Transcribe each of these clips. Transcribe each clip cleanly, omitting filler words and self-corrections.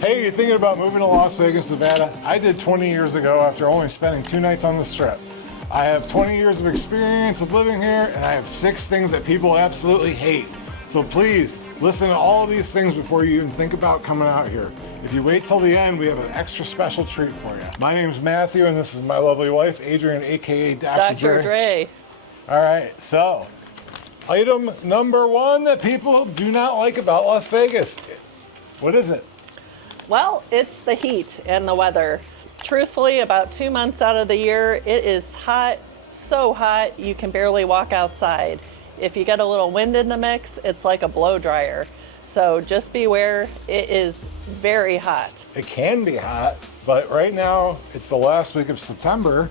Hey, you thinking about moving to Las Vegas, Nevada? I did 20 years ago after only spending 2 nights on the Strip. I have 20 years of experience of living here, and I have 6 things that people absolutely hate. So please, listen to all of these things before you even think about coming out here. If you wait till the end, we have an extra special treat for you. My name's Matthew, and this is my lovely wife, Adrianne, aka Dr. Dre. All right, so item number 1 that people do not like about Las Vegas. What is it? Well, it's the heat and the weather. Truthfully, about 2 months out of the year, it is hot, so hot you can barely walk outside. If you get a little wind in the mix, it's like a blow dryer. So just beware, it is very hot. It can be hot, but right now it's the last week of September.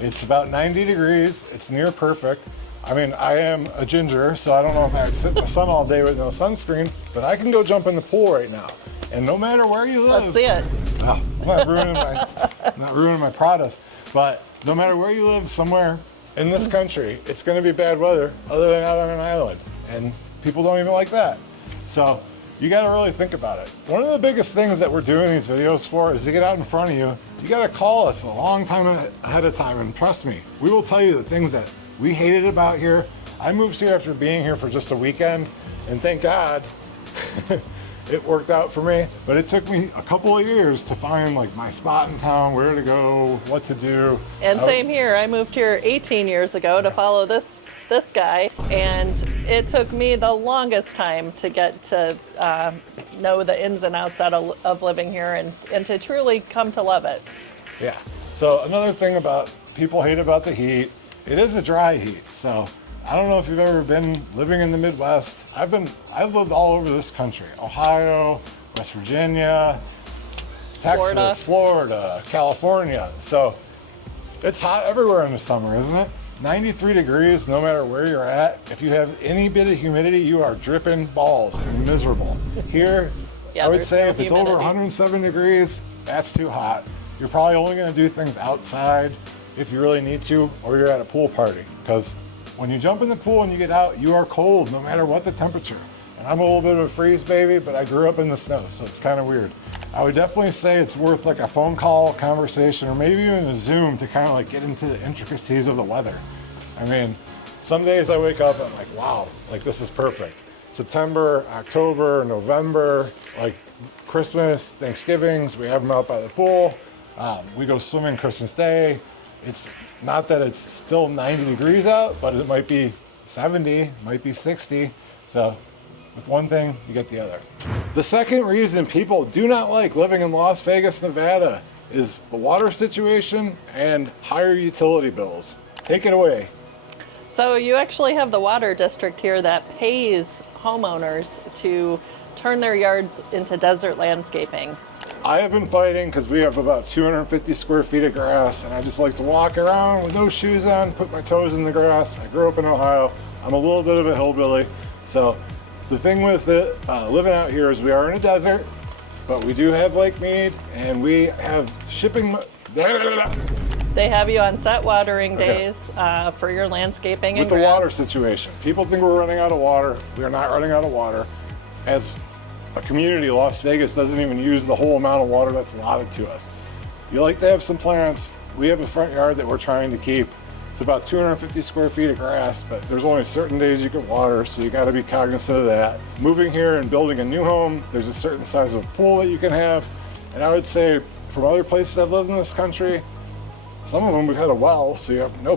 It's about 90 degrees. It's near perfect. I mean, I am a ginger, so I don't know if I would sit in the sun all day with no sunscreen, but I can go jump in the pool right now. And no matter where you live, Let's see it. Oh, I'm not ruining my products, but no matter where you live, somewhere in this country, it's going to be bad weather other than out on an island, and people don't even like that. So you got to really think about it. One of the biggest things that we're doing these videos for is to get out in front of you. You got to call us a long time ahead of time, and trust me, we will tell you the things that we hated about here. I moved here after being here for just a weekend, and thank God it worked out for me, but it took me a couple of years to find like my spot in town, where to go, what to do. And same here. I moved here 18 years ago to follow this guy, and it took me the longest time to get to know the ins and outs of living here and to truly come to love it. Yeah. So another thing about people hate about the heat, it is a dry heat. So I don't know if you've ever been living in the Midwest. I've lived all over this country: Ohio, West Virginia, Texas, Florida, California. So it's hot everywhere in the summer, isn't it? 93 degrees, no matter where you're at. If you have any bit of humidity, you are dripping balls and miserable. Here, Yeah, I would say no if it's humidity. over 107 degrees, that's too hot. You're probably only gonna do things outside if you really need to, or you're at a pool party, because when you jump in the pool and you get out, you are cold no matter what the temperature. And I'm a little bit of a freeze baby, but I grew up in the snow, so it's kind of weird. I would definitely say it's worth like a phone call, conversation, or maybe even a Zoom to kind of like get into the intricacies of the weather. I mean, some days I wake up and I'm like, wow, like this is perfect. September, October, November, like Christmas, Thanksgivings, we have them out by the pool. We go swimming Christmas Day. It's not that it's still 90 degrees out, but it might be 70, might be 60. So with one thing, you get the other. The second reason people do not like living in Las Vegas, Nevada is the water situation and higher utility bills. Take it away. So you actually have the water district here that pays homeowners to turn their yards into desert landscaping. I have been fighting because we have about 250 square feet of grass, and I just like to walk around with no shoes on, put my toes in the grass. I grew up in Ohio. I'm a little bit of a hillbilly. So the thing with it, living out here is we are in a desert, but we do have Lake Mead, and we have shipping. They have you on set watering days for your landscaping With and the grass. water situation. People think we're running out of water. We are not running out of water. As a community, Las Vegas doesn't even use the whole amount of water that's allotted to us. You like to have some plants. We have a front yard that we're trying to keep. It's about 250 square feet of grass, but there's only certain days you can water, so you gotta be cognizant of that. Moving here and building a new home, there's a certain size of pool that you can have. And I would say from other places I've lived in this country, some of them we've had a well, so you have no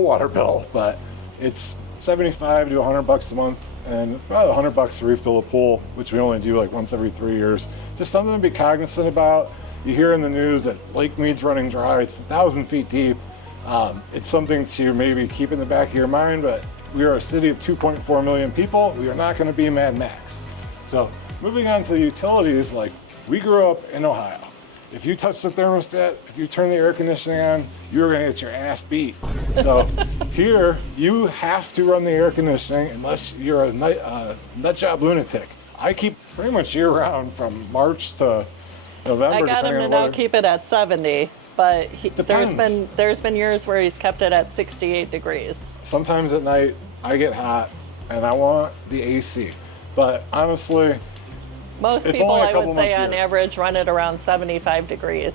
water bill, but it's 75 to 100 bucks a month, and about 100 bucks to refill the pool, which we only do like once every 3 years. Just something to be cognizant about. You hear in the news that Lake Mead's running dry. It's 1,000 feet deep. It's something to maybe keep in the back of your mind, but we are a city of 2.4 million people. We are not gonna be Mad Max. So moving on to the utilities, like we grew up in Ohio. If you touch the thermostat, if you turn the air conditioning on, you're gonna get your ass beat. So here, you have to run the air conditioning unless you're a nut job lunatic. I keep pretty much year round from March to November. I got him to now keep it at 70, but there's been years where he's kept it at 68 degrees. Sometimes at night, I get hot and I want the AC. But honestly, Most It's people, only a I couple would say, months on here. average, run it around 75 degrees.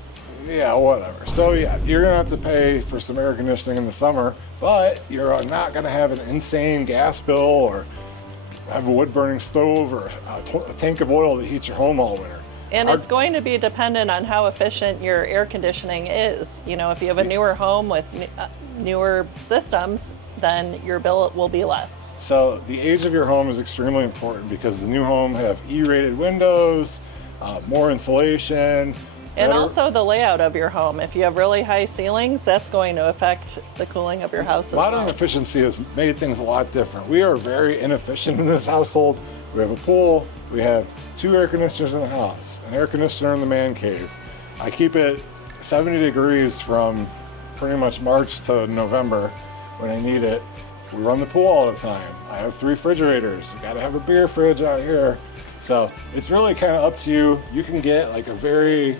Yeah, whatever. So yeah, you're gonna have to pay for some air conditioning in the summer, but you're not gonna have an insane gas bill or have a wood burning stove or a tank of oil to heat your home all winter. And it's going to be dependent on how efficient your air conditioning is. You know, if you have a newer home with newer systems, then your bill will be less. So the age of your home is extremely important because the new home have E-rated windows, more insulation. And also the layout of your home. If you have really high ceilings, that's going to affect the cooling of your house as well. Modern efficiency has made things a lot different. We are very inefficient in this household. We have a pool, we have 2 air conditioners in the house, an air conditioner in the man cave. I keep it 70 degrees from pretty much March to November when I need it. We run the pool all the time. I have 3 refrigerators. You gotta have a beer fridge out here. So it's really kind of up to you. You can get like a very,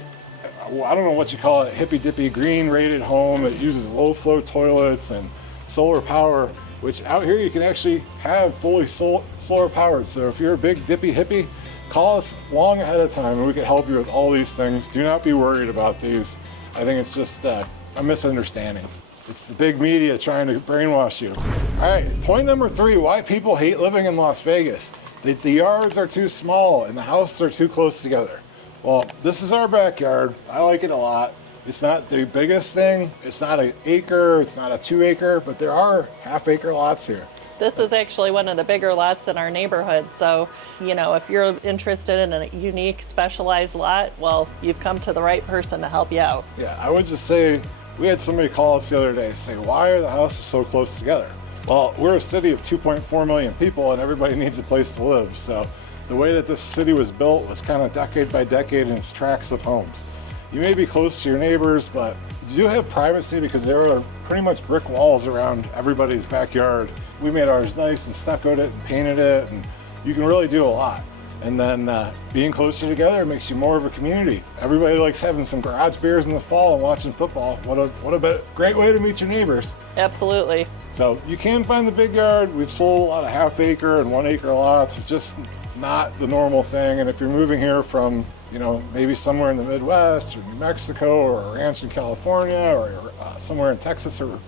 I don't know what you call it, hippy dippy green rated home that uses low flow toilets and solar power, which out here you can actually have fully solar powered. So if you're a big dippy hippie, call us long ahead of time and we can help you with all these things. Do not be worried about these. I think it's just a misunderstanding. It's the big media trying to brainwash you. All right, point number 3, why people hate living in Las Vegas. The yards are too small and the houses are too close together. Well, this is our backyard. I like it a lot. It's not the biggest thing. It's not an acre, it's not a 2 acre, but there are half-acre lots here. This is actually one of the bigger lots in our neighborhood. So, you know, if you're interested in a unique, specialized lot, well, you've come to the right person to help you out. Yeah, I would just say, we had somebody call us the other day saying, why are the houses so close together? Well, we're a city of 2.4 million people and everybody needs a place to live. So the way that this city was built was kind of decade by decade in its tracts of homes. You may be close to your neighbors, but you do have privacy because there are pretty much brick walls around everybody's backyard. We made ours nice and stuccoed it and painted it, and you can really do a lot. And then being closer together makes you more of a community. Everybody likes having some garage beers in the fall and watching football. What a great way to meet your neighbors. Absolutely. So you can find the big yard. We've sold a lot of half-acre and 1 acre lots. It's just not the normal thing. And if you're moving here from, you know, maybe somewhere in the Midwest or New Mexico or a ranch in California or somewhere in Texas or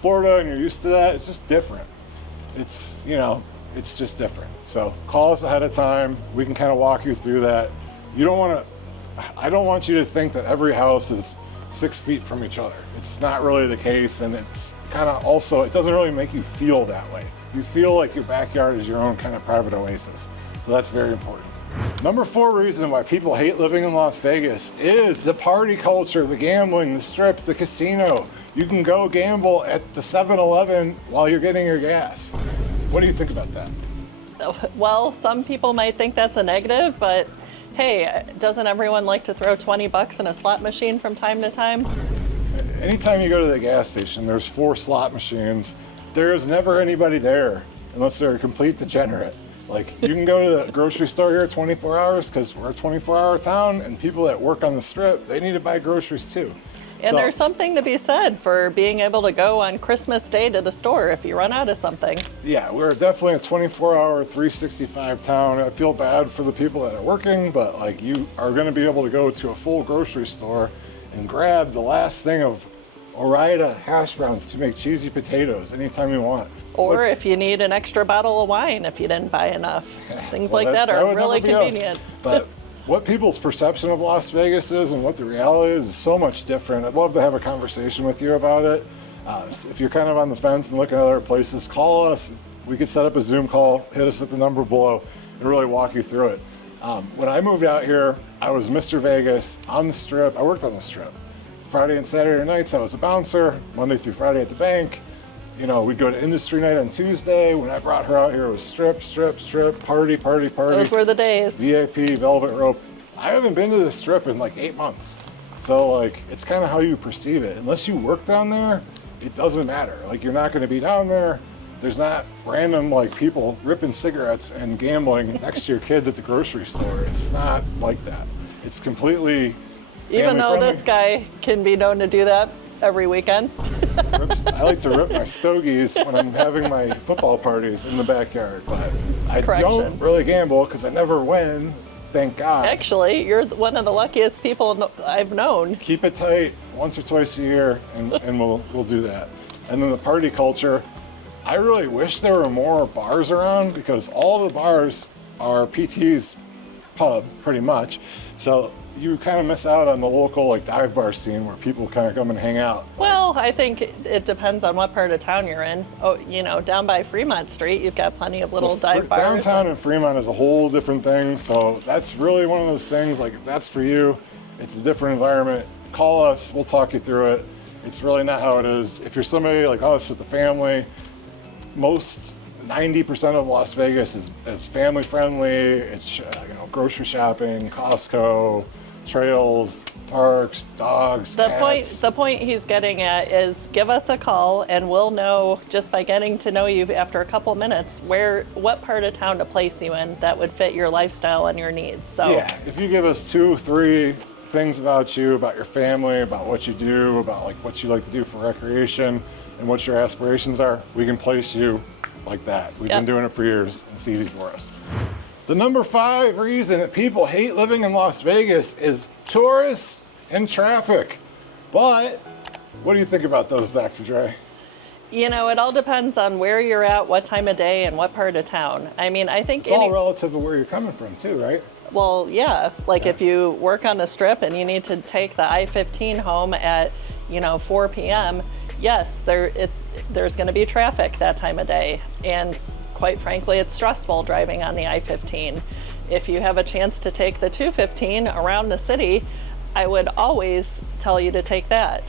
Florida and you're used to that, it's just different. It's, you know, it's just different. So call us ahead of time. We can kind of walk you through that. I don't want you to think that every house is 6 feet from each other. It's not really the case, and it's kind of also, it doesn't really make you feel that way. You feel like your backyard is your own kind of private oasis. So that's very important. Number 4 reason why people hate living in Las Vegas is the party culture, the gambling, the strip, the casino. You can go gamble at the 7-Eleven while you're getting your gas. What do you think about that? Well, some people might think that's a negative, but hey, doesn't everyone like to throw 20 bucks in a slot machine from time to time? Anytime you go to the gas station, there's 4 slot machines. There's never anybody there unless they're a complete degenerate. Like, you can go to the grocery store here 24 hours because we're a 24-hour town, and people that work on the strip, they need to buy groceries too. And there's something to be said for being able to go on Christmas Day to the store if you run out of something. Yeah, we're definitely a 24-hour, 365 town. I feel bad for the people that are working, but like, you are going to be able to go to a full grocery store and grab the last thing of Ore-Ida hash browns to make cheesy potatoes anytime you want. Or if you need an extra bottle of wine if you didn't buy enough. Things Well, like that are would really never be us. convenient. But what people's perception of Las Vegas is and what the reality is so much different. I'd love to have a conversation with you about it. If you're kind of on the fence and looking at other places, call us. We could set up a Zoom call, hit us at the number below, and really walk you through it. When I moved out here, I was Mr. Vegas on the strip. I worked on the strip. Friday and Saturday nights, I was a bouncer. Monday through Friday at the bank. You know, we'd go to industry night on Tuesday. When I brought her out here, it was strip, party. Those were the days. VIP, velvet rope. I haven't been to the strip in like 8 months. So like, it's kind of how you perceive it. Unless you work down there, it doesn't matter. Like, you're not gonna be down there. There's not random like people ripping cigarettes and gambling next to your kids at the grocery store. It's not like that. It's completely Even though family-friendly. this guy can be known to do that every weekend. I like to rip my stogies when I'm having my football parties in the backyard, but I Correction. don't really gamble because I never win. thank God. Actually, you're one of the luckiest people I've known. Keep it tight once or twice a year, and we'll do that. And then the party culture, I really wish there were more bars around, because all the bars are PT's pub, pretty much. So you kind of miss out on the local like dive bar scene where people kind of come and hang out. Well, I think it depends on what part of town you're in. Oh, down by Fremont Street, you've got plenty of little dive bars. Downtown in Fremont is a whole different thing. So that's really one of those things, like if that's for you, it's a different environment. Call us, we'll talk you through it. It's really not how it is. If you're somebody like us with a family, most 90% of Las Vegas is family friendly. It's grocery shopping, Costco, trails, parks, dogs, cats. The point he's getting at is give us a call and we'll know just by getting to know you after a couple minutes what part of town to place you in that would fit your lifestyle and your needs. So yeah, if you give us 2, 3 things about you, about your family, about what you do, about like what you like to do for recreation and what your aspirations are, we can place you like that. We've been doing it for years. It's easy for us. The number 5 reason that people hate living in Las Vegas is tourists and traffic. But what do you think about those, Dr. Dre? It all depends on where you're at, what time of day, and what part of town. I mean, I think it's all relative to where you're coming from too, right? Well, yeah. If you work on the Strip and you need to take the I-15 home at 4 p.m., yes, there's going to be traffic that time of day. And quite frankly, it's stressful driving on the I-15. If you have a chance to take the 215 around the city, I would always tell you to take that.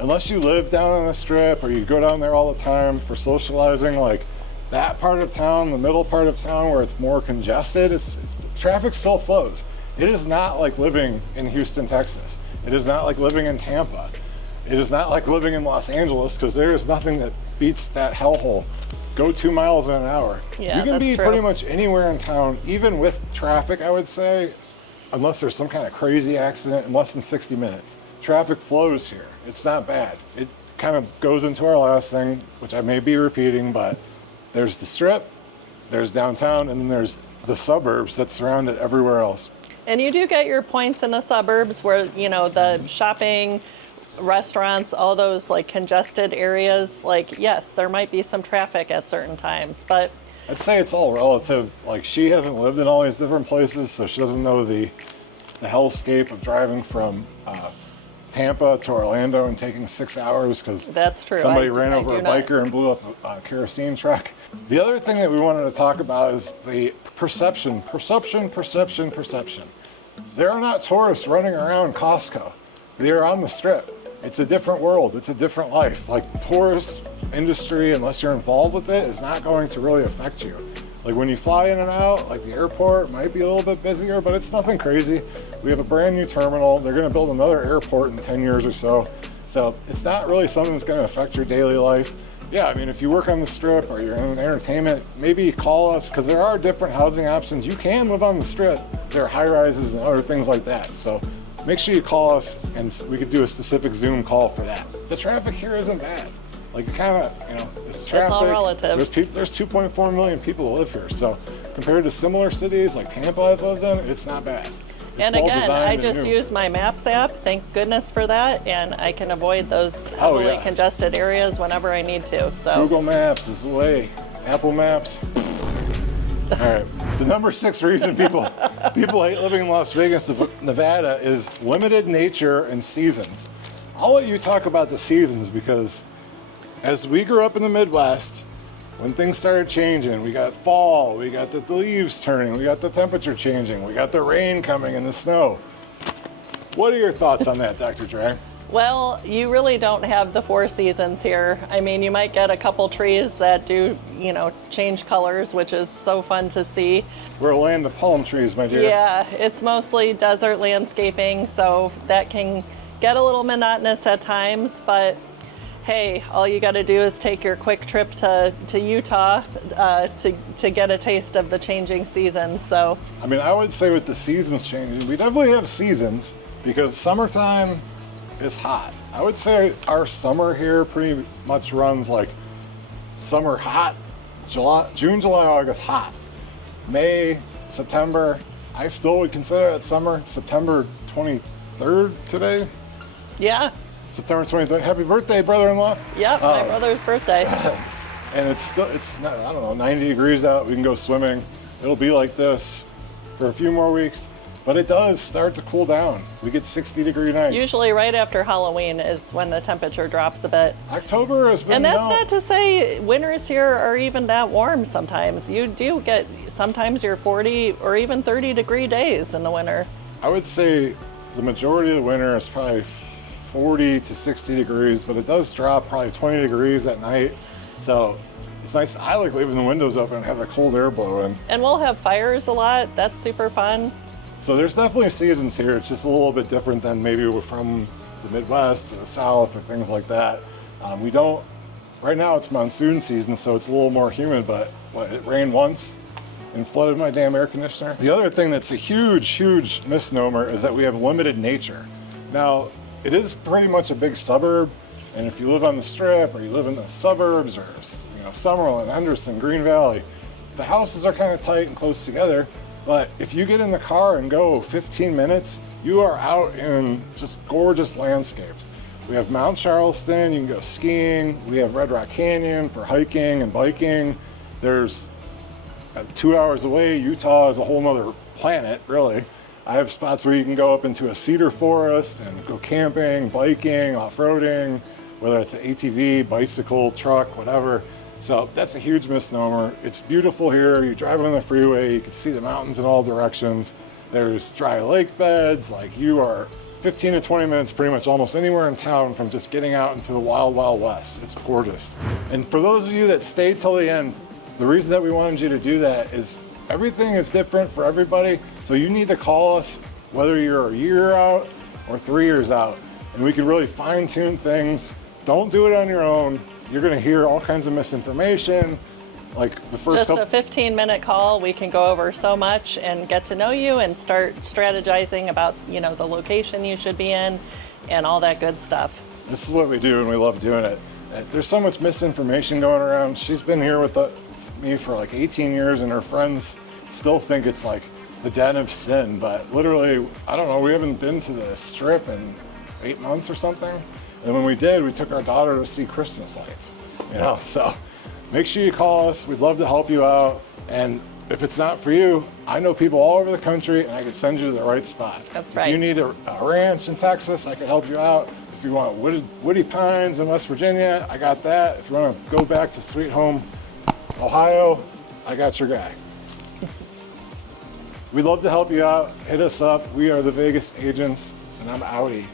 Unless you live down on the Strip or you go down there all the time for socializing, like that part of town, the middle part of town where it's more congested, traffic still flows. It is not like living in Houston, Texas. It is not like living in Tampa. It is not like living in Los Angeles, because there is nothing that beats that hellhole. Go 2 miles in an hour. Yeah, you can be pretty much anywhere in town, even with traffic, I would say, unless there's some kind of crazy accident, in less than 60 minutes. Traffic flows here. It's not bad. It kind of goes into our last thing, which I may be repeating, but there's the Strip, there's downtown, and then there's the suburbs that surround it everywhere else. And you do get your points in the suburbs where, the shopping, restaurants, all those like congested areas, yes, there might be some traffic at certain times, but I'd say it's all relative. Like, she hasn't lived in all these different places, so she doesn't know the hellscape of driving from Tampa to Orlando and taking 6 hours because that's true. Somebody ran over a biker and blew up a kerosene truck. The other thing that we wanted to talk about is the perception. There are not tourists running around Costco. They are on the Strip. It's a different world. It's a different life. Like, tourist industry, unless you're involved with it, is not going to really affect you. Like, when you fly in and out, like the airport might be a little bit busier, but it's nothing crazy. We have a brand new terminal. They're going to build another airport in 10 years or so. So it's not really something that's going to affect your daily life. Yeah, I mean, if you work on the Strip or you're in entertainment, maybe call us, because there are different housing options. You can live on the Strip. There are high rises and other things like that. So make sure you call us, and we could do a specific Zoom call for that. The traffic here isn't bad. Like, kind of, it's traffic. It's all relative. There's 2.4 million people who live here. So compared to similar cities like Tampa I've lived in, it's not bad. It's and again, I just use my Maps app. Thank goodness for that. And I can avoid those heavily congested areas whenever I need to. So Google Maps is the way. Apple Maps. All right. The number 6 reason people hate living in Las Vegas, Nevada, is limited nature and seasons. I'll let you talk about the seasons, because as we grew up in the Midwest, when things started changing, we got fall, we got the leaves turning, we got the temperature changing, we got the rain coming and the snow. What are your thoughts on that, Dr. Dre? Well, you really don't have the 4 seasons here. I mean, you might get a couple trees that do, change colors, which is so fun to see. We're a land of palm trees, my dear. Yeah, it's mostly desert landscaping, so that can get a little monotonous at times, but hey, all you got to do is take your quick trip to Utah to get a taste of the changing seasons. So, I mean, I would say with the seasons changing, we definitely have seasons, because summertime is hot. I would say our summer here pretty much runs like summer hot, June, July, August hot, May, September I still would consider it summer. It's September 23rd today. Yeah. September 23rd. Happy birthday, brother-in-law. Yep, my brother's birthday. And it's not, I don't know, 90 degrees out. We can go swimming. It'll be like this for a few more weeks. But it does start to cool down. We get 60-degree nights. Usually right after Halloween is when the temperature drops a bit. October has been... And that's not to say winters here are even that warm sometimes. You do get sometimes your 40 or even 30-degree days in the winter. I would say the majority of the winter is probably 40 to 60 degrees, but it does drop probably 20 degrees at night. So it's nice. I like leaving the windows open and have the cold air blow in. And we'll have fires a lot. That's super fun. So there's definitely seasons here. It's just a little bit different than maybe we're from the Midwest or the South or things like that. Right now it's monsoon season, so it's a little more humid, but it rained once and flooded my damn air conditioner. The other thing that's a huge, huge misnomer is that we have limited nature. Now, it is pretty much a big suburb, and if you live on the Strip or you live in the suburbs or Summerlin, Henderson, Green Valley, the houses are kind of tight and close together. But if you get in the car and go 15 minutes, you are out in just gorgeous landscapes. We have Mount Charleston, you can go skiing. We have Red Rock Canyon for hiking and biking. There's 2 hours away, Utah is a whole nother planet, really. I have spots where you can go up into a cedar forest and go camping, biking, off-roading, whether it's an ATV, bicycle, truck, whatever. So that's a huge misnomer. It's beautiful here. You drive on the freeway, you can see the mountains in all directions. There's dry lake beds, like you are 15 to 20 minutes pretty much almost anywhere in town from just getting out into the wild, wild west. It's gorgeous. And for those of you that stay till the end, the reason that we wanted you to do that is everything is different for everybody. So you need to call us whether you're a year out or 3 years out, and we can really fine tune things. Don't do it on your own. You're gonna hear all kinds of misinformation. Like the first Just a 15-minute call, we can go over so much and get to know you and start strategizing about, the location you should be in and all that good stuff. This is what we do and we love doing it. There's so much misinformation going around. She's been here with me for like 18 years and her friends still think it's like the den of sin, but literally, I don't know, we haven't been to the Strip in 8 months or something. And when we did, we took our daughter to see Christmas lights, so make sure you call us. We'd love to help you out. And if it's not for you, I know people all over the country and I can send you to the right spot. That's right. If you need a ranch in Texas, I can help you out. If you want woody pines in West Virginia, I got that. If you want to go back to sweet home Ohio, I got your guy. We'd love to help you out. Hit us up. We are the Vegas Agents, and I'm outie.